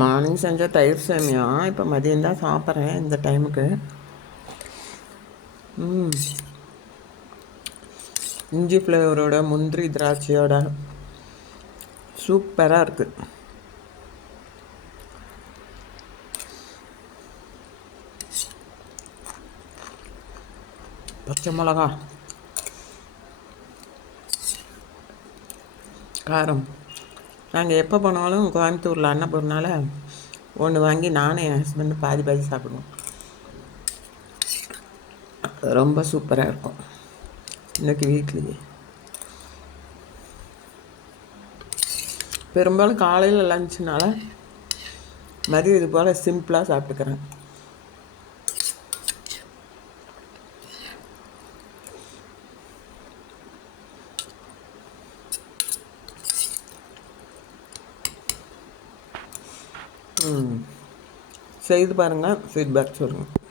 Morning செஞ்ச தயிர் சேமியா இப்போ மதியம் தான் சாப்பிட்றேன் இந்த டைமுக்கு. இஞ்சி ஃப்ளேவரோட முந்திரி திராட்சையோட சூப்பராக இருக்குது. பச்சை மிளகா காரம். நாங்கள் எப்போ போனாலும் கோயம்புத்தூரில் அன்னபூர்னால ஒன்று வாங்கி நானும் என் ஹஸ்பண்டு பாதி பாதி சாப்பிடுவோம். ரொம்ப சூப்பராக இருக்கும். இன்றைக்கி வீட்லேயே பெரும்பாலும் காலையில் லஞ்சுனால மதியம் இது போல் சிம்பிளாக சாப்பிட்டுக்கிறேன். செய்து பாருங்கள், ஃபீட்பேக் சொல்லுங்கள்.